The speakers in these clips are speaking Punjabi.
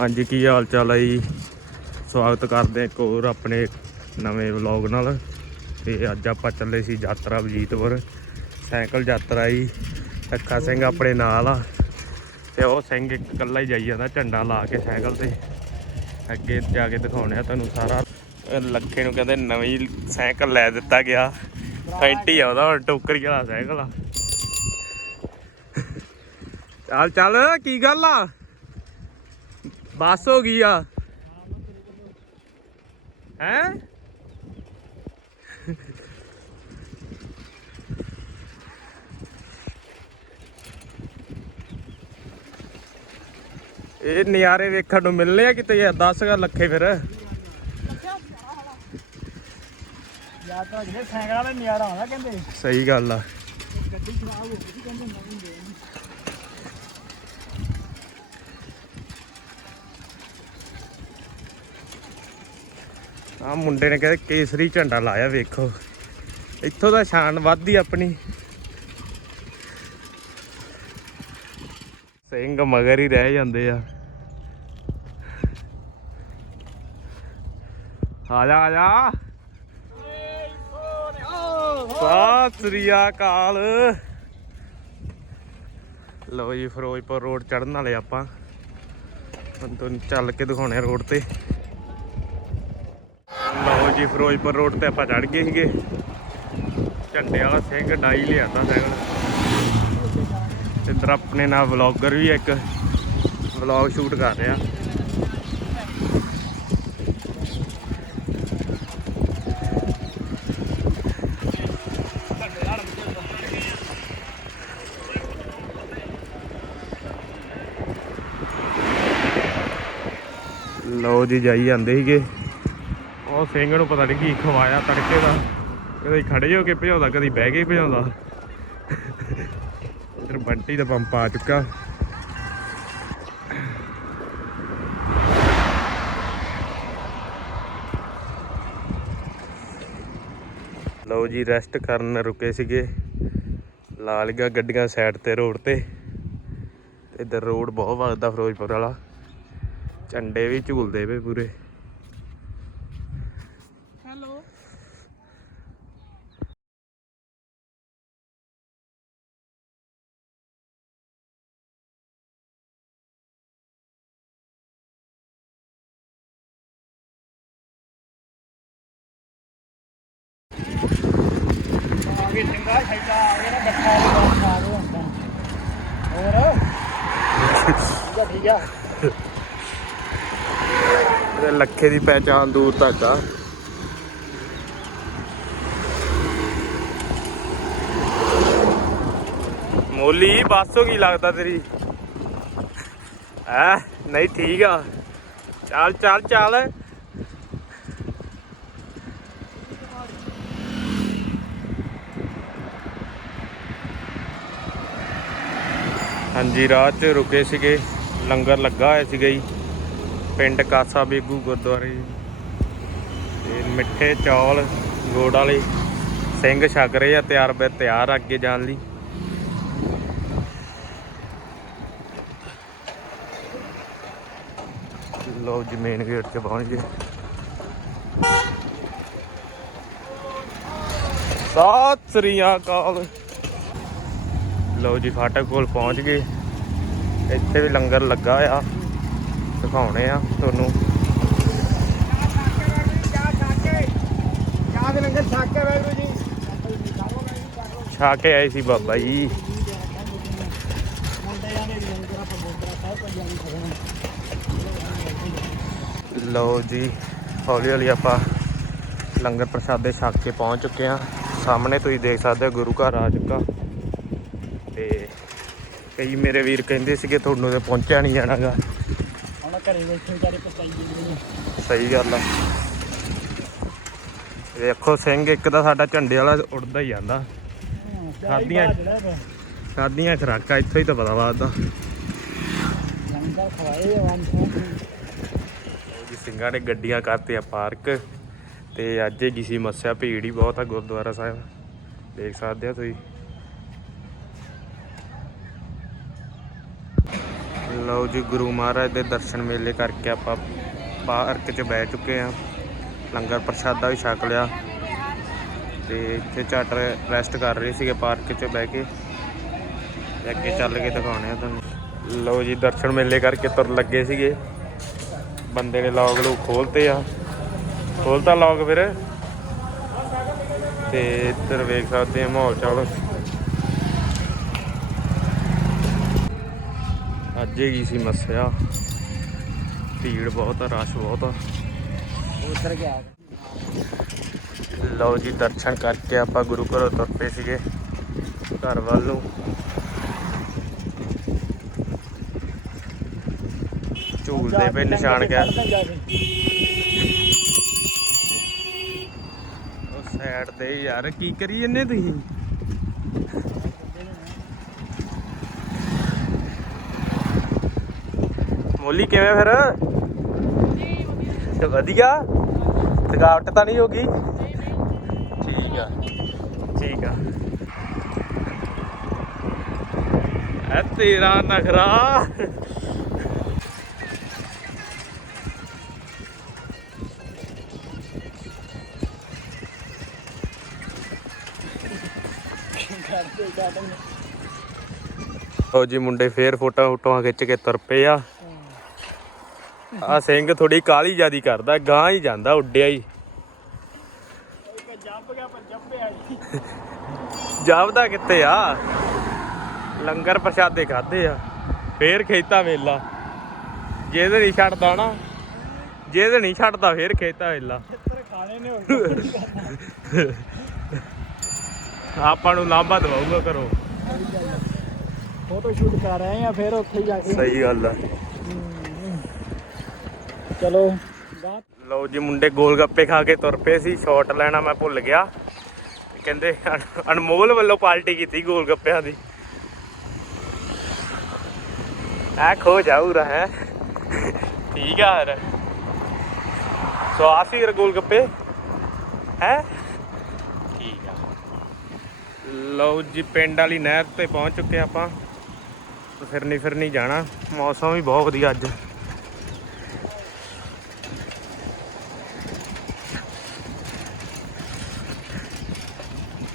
ਹਾਂਜੀ, ਕੀ ਹਾਲ ਚਾਲ ਹੈ ਜੀ? ਸਵਾਗਤ ਕਰਦੇ ਇੱਕ ਹੋਰ ਆਪਣੇ ਨਵੇਂ ਵਲੌਗ ਨਾਲ। ਤੇ ਅੱਜ ਆਪਾਂ ਚੱਲੇ ਸੀ ਯਾਤਰਾ ਵਜੀਤਪੁਰ ਸਾਈਕਲ ਯਾਤਰਾ ਜੀ। ਅੱਖਾ ਸਿੰਘ ਆਪਣੇ ਨਾਲ ਆ। ਤੇ ਉਹ ਸਿੰਘ ਇੱਕ ਇਕੱਲਾ ਹੀ ਜਾਈ ਜਾਂਦਾ, ਝੰਡਾ ਲਾ ਕੇ ਸਾਈਕਲ ਤੇ। ਅੱਗੇ ਜਾ ਕੇ ਦਿਖਾਉਣੇ ਆ ਤੁਹਾਨੂੰ ਸਾਰਾ। ਲੱਖੇ ਨੂੰ ਕਹਿੰਦੇ ਨਵੀਂ ਸਾਈਕਲ ਲੈ ਦਿੱਤਾ ਗਿਆ। ਫੈਂਟੀ ਆ ਉਹਦਾ ਹੁਣ ਟੋਕਰੀ ਵਾਲਾ ਸਾਈਕਲ ਆ। ਚੱਲ ਚੱਲ, ਕੀ ਗੱਲ ਆ? ਬੱਸ ਹੋ ਗਈ ਆ। ਹੈ? ਇਹ ਨਿਆਰੇ ਵੇਖਣ ਨੂੰ ਮਿਲਨੇ ਆ ਕਿਤੇ ਯਾਰ 10 ਗਾ ਲੱਖੇ ਫਿਰ। ਯਾਤਰਾ ਜਿਹੜੇ ਸਾਈਕਲਾਂ ਦਾ ਨਿਆਰਾ ਆਉਂਦਾ ਕਹਿੰਦੇ। ਸਹੀ ਗੱਲ ਆ। ਗੱਡੀ ਖਰਾਬ ਹੋ ਗਈ ਕਹਿੰਦੇ ਨਵੀਂ ਦੇ ਆ ਮੁੰਡੇ ਨੇ ਕਹਿੰਦੇ ਕੇਸਰੀ ਝੰਡਾ ਲਾਇਆ, ਵੇਖੋ। ਇੱਥੋਂ ਦਾ ਸ਼ਾਨ ਵੱਧਦੀ ਆਪਣੀ। ਸਿੰਘ ਮਗਰ ਹੀ ਰਹਿ ਜਾਂਦੇ ਆ। ਆ ਜਾ ਆ ਜਾ। ਸਤਿ ਸ੍ਰੀ ਅਕਾਲ। ਲਓ ਜੀ, ਫਿਰੋਜ਼ਪੁਰ ਰੋਡ ਚੜਨ ਵਾਲੇ ਆਪਾਂ। ਤੁਹਾਨੂੰ ਚੱਲ ਕੇ ਦਿਖਾਉਣੇ ਆ ਰੋਡ ਤੇ। ਜੀ ਫਿਰੋਜ਼ਪੁਰ ਰੋਡ ਤੇ ਆਪਾਂ ਚੜ ਗਏ ਸੀਗੇ। ਝੰਡੇ ਵਾਲਾ ਸਿੰਘ ਡਾਈ ਲਿਆਂਦਾ ਸਾਈਕਲ। ਇੱਧਰ ਆਪਣੇ ਨਾਲ ਵਲੌਗਰ ਵੀ ਇੱਕ। ਵਲੌਗ ਸ਼ੂਟ ਕਰ ਰਿਹਾ। ਲਓ ਜੀ, ਜਾਈ ਜਾਂਦੇ ਸੀਗੇ। ਉਹ ਸਿੰਘ ਨੂੰ ਪਤਾ ਨਹੀਂ ਕੀ ਖਵਾਇਆ ਤੜਕੇ ਦਾ। ਕਦੇ ਖੜੇ ਹੋ ਕੇ ਭਜਾਉਂਦਾ, ਕਦੀ ਬਹਿ ਕੇ ਭਜਾਉਂਦਾ। ਇਧਰ ਬੰਟੀ ਦਾ ਪੰਪ ਆ ਚੁੱਕਾ। ਲਓ ਜੀ ਰੈਸਟ ਕਰਨ ਰੁਕੇ ਸੀਗੇ। ਲਾਲੀਆਂ ਗੱਡੀਆਂ ਸਾਈਡ ਤੇ ਰੋਡ ਤੇ। ਤੇ ਇਧਰ ਰੋਡ ਬਹੁਤ ਵਗਦਾ ਫਿਰੋਜ਼ਪੁਰ ਵਾਲਾ। ਝੰਡੇ ਵੀ ਝੂਲਦੇ ਵੇ ਪੂਰੇ। ਆ ਗਏ ਚੰਗਾ ਆ ਗਿਆ ਨਾ ਬੱਠਾ ਆ ਗਿਆ ਹੁੰਦਾ ਹੋਰ ਠੀਕ ਆ ਇਹਦੇ ਲੱਖੇ ਦੀ ਪਹਿਚਾਨ ਦੂਰ ਤੱਕ ਆ। ਮੋਲੀ, ਬੱਸ ਹੋ ਗਈ ਲੱਗਦਾ ਤੇਰੀ। ਐ ਨਹੀਂ ਠੀਕ ਆ। ਚੱਲ ਚੱਲ ਚੱਲ। ਹਾਂਜੀ ਰਾਤ 'ਚ ਰੁਕੇ ਸੀਗੇ, ਲੰਗਰ ਲੱਗਾ ਹੋਇਆ ਸੀਗਾ ਜੀ। ਪਿੰਡ ਕਾਸਾ ਬੇਗੂ ਗੁਰਦੁਆਰੇ ਤੇ ਮਿੱਠੇ ਚੌਲ, ਗੋੜ ਵਾਲੇ, ਸਿੰਘ ਛਕ ਰਹੇ ਆ, ਤਿਆਰ ਬੇ, ਤਿਆਰ ਅੱਗੇ ਜਾਣ ਲਈ। ਲੋ ਜੀ ਮੇਨ ਗੇਟ 'ਚ ਪਹੁੰਚ ਗਏ। ਸਤਿ ਸ੍ਰੀ ਅਕਾਲ। ਲਓ ਜੀ ਫਾਟਕ ਕੋਲ ਪਹੁੰਚ ਗਏ। ਇੱਥੇ ਵੀ ਲੰਗਰ ਲੱਗਾ ਆ ਦਿਖਾਉਣੇ ਆ ਤੁਹਾਨੂੰ। ਛਾ ਕੇ ਆਏ ਸੀ ਬਾਬਾ ਜੀ। ਲਓ ਜੀ, ਹੌਲੀ ਹੌਲੀ ਆਪਾਂ ਲੰਗਰ ਪ੍ਰਸ਼ਾਦੇ ਛਕ ਕੇ ਪਹੁੰਚ ਚੁੱਕੇ ਆ। ਸਾਹਮਣੇ ਤੁਸੀਂ ਦੇਖ ਸਕਦੇ ਹੋ ਗੁਰੂ ਘਰ ਆ ਚੁੱਕਾ। ਕਈ ਮੇਰੇ ਵੀਰ ਕਹਿੰਦੇ ਸੀਗੇ ਤੁਹਾਨੂੰ ਤੇ ਪਹੁੰਚਿਆ ਨਹੀਂ ਜਾਣਾਗਾ। ਹੁਣ ਘਰੇ ਬੈਠੇ ਵਿਚਾਰੇ ਪਤਾਈ ਜੀ ਸਹੀ ਗੱਲ ਆ। ਵੇਖੋ ਸਿੰਘ ਇੱਕ ਤਾਂ ਸਾਡਾ ਝੰਡੇ ਵਾਲਾ ਉੱਡਦਾ ਹੀ ਜਾਂਦਾ। ਖਾਧੀਆਂ। ਸਾਦੀਆਂ ਖਰਾਕਾਂ ਇੱਥੋਂ ਹੀ ਤਾਂ ਪਤਾ ਲੰਗਰ ਖਵਾਏ ਜੀ ਸਿੰਘਾਂ ਨੇ ਗੱਡੀਆਂ ਕਰਤੀਆਂ ਪਾਰਕ ਤੇ ਅੱਜ ਜੀ ਸੀ ਮੱਸਿਆ ਭੀੜ ਹੀ ਬਹੁਤ ਆ ਗੁਰਦੁਆਰਾ ਸਾਹਿਬ। ਦੇਖ ਸਕਦੇ ਆ ਤੁਸੀਂ। ਲਓ ਜੀ, ਗੁਰੂ ਮਹਾਰਾਜ ਦੇ ਦਰਸ਼ਨ ਮੇਲੇ ਕਰਕੇ ਆਪਾਂ ਪਾਰਕ 'ਚ ਬਹਿ ਚੁੱਕੇ ਆ ਲੰਗਰ ਪ੍ਰਸ਼ਾਦਾ ਵੀ ਛਕ ਲਿਆ। ਤੇ ਇੱਥੇ ਝੱਟ ਰੈਸਟ ਕਰ ਰਹੇ ਸੀਗੇ ਪਾਰਕ 'ਚ ਬਹਿ ਕੇ। ਤੇ ਅੱਗੇ ਚੱਲ ਕੇ ਦਿਖਾਉਣੇ ਆ ਤੁਹਾਨੂੰ। ਲਓ ਜੀ, ਦਰਸ਼ਨ ਮੇਲੇ ਕਰਕੇ ਤੁਰ ਲੱਗੇ ਸੀਗੇ। ਬੰਦੇ ਨੇ ਲੌਗ ਲੂ ਖੋਲਤੇ ਆ। ਖੋਲਤਾ ਲੌਗ ਫਿਰ। ਤੇ ਇੱਧਰ ਵੇਖ ਸਕਦੇ ਆ ਮਾਹੌਲ ਚਾਲ। ਅੱਜ ਹੀ ਸੀ ਮੱਸਿਆ। ਭੀੜ ਬਹੁਤ ਆ ਰਸ਼ ਬਹੁਤ ਆ। ਉਧਰ ਗਿਆ। ਲਓ ਜੀ ਦਰਸ਼ਨ ਕਰਕੇ ਆਪਾਂ ਗੁਰੂ ਘਰੋਂ ਤੁਰ ਪਏ ਸੀਗੇ ਘਰ ਵੱਲ ਨੂੰ। ਝੂਲਦੇ ਪਏ ਨਿਸ਼ਾਨ ਗਿਆ ਉਹ ਸਾਈਡ ਤੇ ਯਾਰ ਕੀ ਕਰੀ ਜੰਨੇ ਤੁਸੀਂ? ਮੋਲੀ ਕਿਵੇਂ ਫਿਰ? ਵਧੀਆ? ਥਕਾਵਟ ਤਾਂ ਨਹੀਂ ਹੋ ਗਈ ਠੀਕ ਆ। ਠੀਕ ਆ। ਐ ਤੇਰਾ ਨਖਰਾ। ਲਓ ਜੀ ਮੁੰਡੇ ਫੇਰ ਫੋਟੋ ਫੋਟੋਆਂ ਖਿੱਚ ਕੇ ਤੁਰ ਪਏ ਆ। ਆ ਸਿੰਘ ਥੋੜੀ ਕਾਲੀ ਜਿਆਦੀ ਕਰਦਾ ਗਾਂ ਹੀ ਜਾਂਦਾ ਉੱਡਿਆ ਹੀ। ਜੰਪ ਗਿਆ ਪਰ ਜੰਪਿਆ ਨਹੀਂ ਜਾਵਦਾ ਕਿੱਥੇ ਆ? ਲੰਗਰ ਪ੍ਰਸ਼ਾਦੇ ਖਾਦੇ ਆ ਫੇਰ ਖੇਤਾ ਵੇਲਾ। ਜਿਹਦੇ ਨਹੀਂ ਛੱਡਦਾ ਨਾ ਜਿਹਦੇ ਨਹੀਂ ਛੱਡਦਾ ਫੇਰ ਖੇਤਾ ਵੇਲਾ। ਆਪਾਂ ਨੂੰ ਲਾਂਭਾ ਦਵਾਊਗਾ ਕਰੋ ਫੋਟੋ ਸ਼ੂਟ ਕਰ ਰਹੇ ਆ ਫਿਰ ਉੱਥੇ ਜਾ ਕੇ। ਸਹੀ ਗੱਲ ਆ। ਚਲੋ। ਲਓ ਜੀ, ਮੁੰਡੇ ਗੋਲ ਗੱਪੇ ਖਾ ਕੇ ਤੁਰ ਪਏ ਸੀ ਸ਼ਾਟ ਲੈਣਾ ਮੈਂ ਭੁੱਲ ਗਿਆ। ਕਹਿੰਦੇ ਅਨ- ਅਨਮੋਲ ਵੱਲੋਂ ਪਾਰਟੀ ਕੀਤੀ ਗੋਲ ਗੱਪਿਆਂ ਦੀ। ਆ ਖੋ ਜਾਊ ਹੈ। ਠੀਕ ਆ ਯਾਰ ਸੋ ਆ ਸੀ ਫਿਰ ਗੋਲ ਗੱਪੇ। ਹੈ? ਠੀਕ ਆ। ਲਓ ਜੀ, ਪਿੰਡ ਵਾਲੀ ਨਹਿਰ ਤੇ ਪਹੁੰਚ ਚੁੱਕੇ ਆਪਾਂ। ਫਿਰਨੀ ਫਿਰਨੀ ਜਾਣਾ। ਮੌਸਮ ਵੀ ਬਹੁਤ ਵਧੀਆ ਅੱਜ।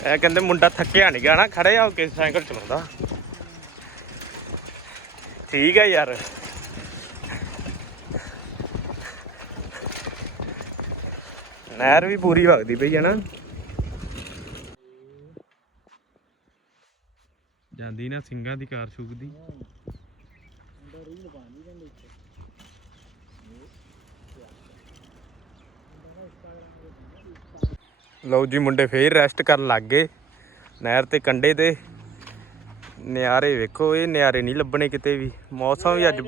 ਇਹ ਕਹਿੰਦੇ ਮੁੰਡਾ ਥੱਕਿਆ ਨਹੀਂ ਗਿਆ ਨਾ ਖੜੇ ਹੋ ਕੇ ਸਾਈਕਲ ਚਲਾਉਂਦਾ। ਠੀਕ ਹੈ ਯਾਰ। ਨਹਿਰ ਵੀ ਪੂਰੀ ਵਗਦੀ ਪਈ ਹੈ ਨਾ। ਜਾਂਦੀ ਨਾ ਸਿੰਘਾਂ ਦੀ ਕਾਰ ਛੁਗਦੀ ਲਓ ਜੀ ਮੁੰਡੇ ਫੇਰ ਰੈਸਟ ਕਰਨ ਲੱਗ ਗਏ। ਨਹਿਰ ਤੇ ਕੰਡੇ ਤੇ। ਨਿਆਰੇ ਵੇਖੋ ਇਹ ਨਿਆਰੇ ਨਹੀਂ ਲੱਭਣੇ ਕਿਤੇ ਵੀ। ਮੌਸਮ ਵੀ ਅੱਜ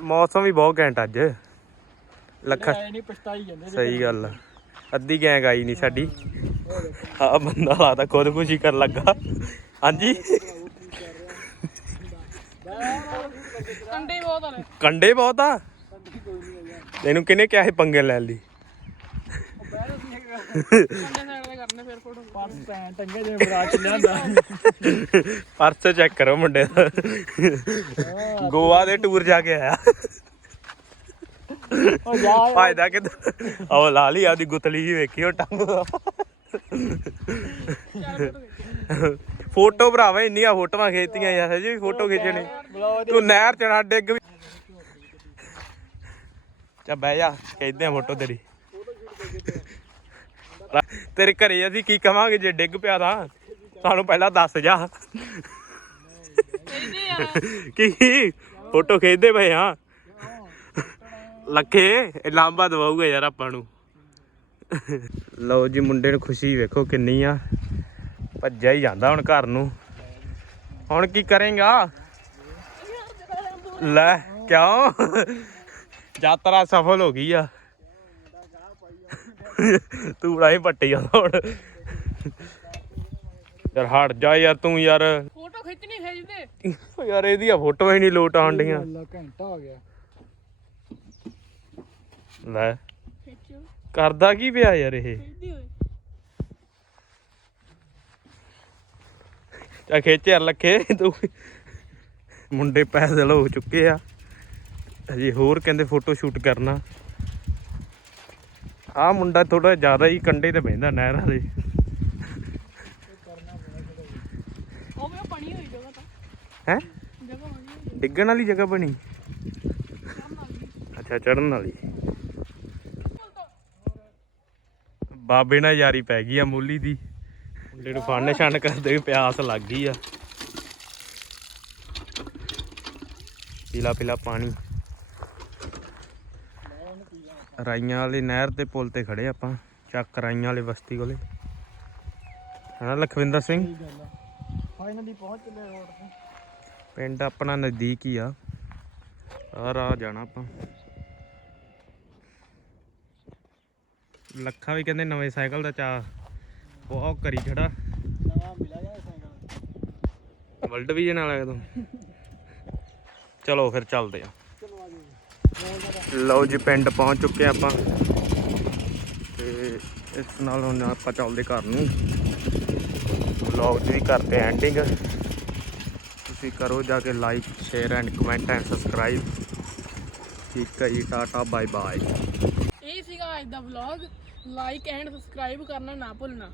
ਮੌਸਮ ਵੀ ਬਹੁਤ ਘੈਂਟ ਅੱਜ। ਲੱਖਾ ਆਏ ਨਹੀਂ ਪਛਤਾਈ ਜਾਂਦੇ ਸਹੀ ਗੱਲ। ਅੱਧੀ ਗੈਂਗ ਆਈ ਨਹੀਂ ਸਾਡੀ। ਆ ਬੰਦਾ ਲੱਗਦਾ ਖੁਦਕੁਸ਼ੀ ਕਰਨ ਲੱਗਾ। ਹਾਂਜੀ? ਕੰਡੇ ਬਹੁਤ ਆ ਕੰਡੇ ਬਹੁਤ ਆ? ਤੈਨੂੰ ਕਿਹਨੇ ਕਿਹਾ ਸੀ ਪੰਗੇ ਲੈਣ ਲਈ ਬੈਰ ਸੀ ਕੰਡੇ ਸਾਈਡ ਦੇ ਕਰਨੇ ਫਿਰ ਫੋਟੋ ਪਰਸ ਪੈਂ ਟੰਗੇ ਜਿਵੇਂ ਬਰਾਤ ਚ ਲਿਆਂਦਾ ਪਰਸ ਚੈੱਕ ਕਰੋ ਮੁੰਡੇ ਦਾ। ਗੋਆ ਦੇ ਟੂਰ ਜਾ ਕੇ ਆਇਆ। ਉਹ ਜਾ ਫਾਇਦਾ ਕਿ ਉਹ ਲਾ ਲਈ ਆਦੀ ਗੁਤਲੀ ਜੀ ਵੇਖੀ, ਉਹ ਟੰਗ ਦਾ। ਫੋਟੋ ਭਰਾਵਾ, ਇੰਨੀਆਂ ਫੋਟੋਆਂ ਖੇਤੀਆਂ ਯਾਰ, ਹਜੇ ਵੀ ਫੋਟੋ ਖਿੱਚਣੀ। ਤੂੰ ਨਹਿਰ ਚਣਾ ਡਿੱਗ ਵੀ। ਚਾ ਬਹਿ ਜਾ ਕਹਿੰਦੇ ਆ ਫੋਟੋ ਤੇਰੀ। ਤੇਰੇ ਘਰੇ ਅਸੀਂ ਕੀ ਕਵਾਂਗੇ ਜੇ ਡਿੱਗ ਪਿਆ ਤਾਂ? ਸਾਨੂੰ ਪਹਿਲਾਂ ਦੱਸ ਜਾ। ਕੀ? ਫੋਟੋ ਖਿੱਚਦੇ ਪਏ ਆ? ਲੱਖੇ, ਇਹ ਲਾਂਬਾ ਦਵਾਊਗਾ ਯਾਰ ਆਪਾਂ ਨੂੰ। ਲਓ ਜੀ, ਮੁੰਡੇ ਨੂੰ ਖੁਸ਼ੀ ਵੇਖੋ ਕਿੰਨੀ ਆ। ਭੱਜਿਆ ਹੀ ਜਾਂਦਾ ਹੁਣ ਘਰ ਨੂੰ। ਹੁਣ ਕੀ ਕਰੇਗਾ? ਲੈ, ਕਿਉਂ? ਯਾਤਰਾ ਸਫਲ ਹੋ ਗਈ ਆ। ਤੂੰ ਬੜਾ ਹੀ ਪੱਟੀ ਜਾਂਦਾ ਹੁਣ। ਯਾਰ ਹਟ ਜਾ ਯਾਰ ਤੂੰ ਯਾਰ। ਫੋਟੋ ਖਿੱਚਣੀ ਖਿੱਚਦੇ ਓ ਯਾਰ ਇਹਦੀਆਂ ਫੋਟੋਆਂ ਹੀ ਨਹੀਂ ਲੋਟ ਆਉਣ ਡੀਆਂ ਅੱਲਾ ਘੰਟਾ ਹੋ ਗਿਆ। ਲੈ। ਕਰਦਾ ਕੀ ਪਿਆ ਯਾਰ ਇਹ? ਚਾ ਖਿੱਚ ਯਾਰ ਲੱਖੇ ਤੂੰ ਮੁੰਡੇ ਪੈਦਲ ਹੋ ਚੁੱਕੇ ਆ। ਹਜੇ ਹੋਰ ਕਹਿੰਦੇ ਫੋਟੋ ਸ਼ੂਟ ਕਰਨਾ। ਆ ਮੁੰਡਾ ਥੋੜਾ ਜ਼ਿਆਦਾ ਹੀ ਕੰਡੇ ਤੇ ਬਹਿੰਦਾ ਨਹਿਰਾਂ ਦੇ। ਉਹ ਵੀ ਬਣੀ ਹੋਈ ਜਗ੍ਹਾ ਤਾਂ। ਹੈ? ਜਗ੍ਹਾ ਬਣੀ ਹੋਈ ਡਿੱਗਣ ਵਾਲੀ ਜਗ੍ਹਾ ਬਣੀ? ਅੱਛਾ ਚੜਨ ਵਾਲੀ। ਬਾਬੇ ਨਾਲ ਯਾਰੀ ਪੈ ਗਈ ਆ ਮੂਲੀ ਦੀ। ਮੁੰਡੇ ਨੂੰ ਫਾਨੇ ਛੰਨ ਕਰਦੇ ਪਿਆਸ ਲੱਗ ਗਈ ਆ। ਪੀਲਾ ਪੀਲਾ ਪਾਣੀ। ਰਾਈਆਂ ਵਾਲੀ ਨਹਿਰ ਦੇ ਪੁਲ ਤੇ ਖੜੇ ਆਪਾਂ ਚੱਕ ਰਾਈਆਂ ਵਾਲੀ ਬਸਤੀ ਕੋਲੇ। ਹਾਂ ਲਖਵਿੰਦਰ ਸਿੰਘ? ਫਾਈਨਲੀ ਪਹੁੰਚ ਚੁੱਕੇ ਰੋਡ ਤੇ। ਪਿੰਡ ਆਪਣਾ ਨਜ਼ਦੀਕ ਹੀ ਆ। ਆ ਰਾਹ ਜਾਣਾ ਆਪਾਂ। ਲੱਖਾ ਵੀ ਕਹਿੰਦੇ ਨਵੇਂ ਸਾਈਕਲ ਦਾ ਚਾ ਬਹੁਤ ਕਰੀ ਖੜਾ। ਨਵਾਂ ਮਿਲਿਆ ਗਿਆ ਸਾਈਕਲ। ਵਰਲਡ ਵਿਜਨ ਵਾਲਾ ਤੂੰ। ਚਲੋ ਫਿਰ ਚੱਲਦੇ ਆ। ਲਓ ਜੀ, ਪਿੰਡ ਪਹੁੰਚ ਚੁੱਕੇ ਆਪਾਂ। ਤੇ ਇਸ ਨਾਲ ਹੁਣ ਆਪਾਂ ਚੱਲਦੇ ਘਰ ਨੂੰ। ਵਲੌਗ ਜੀ ਕਰਦੇ ਐਂਡਿੰਗ ਤੁਸੀਂ ਕਰੋ ਜਾ ਕੇ like share and comment and subscribe ਠੀਕ ਹੈ ਜੀ, ਟਾਟਾ ਬਾਏ ਬਾਏ ਇਹ ਸੀਗਾ ਅੱਜ ਦਾ ਵਲੌਗ ਲਾਈਕ ਐਂਡ ਸਬਸਕ੍ਰਾਈਬ ਕਰਨਾ ਨਾ ਭੁੱਲਣਾ।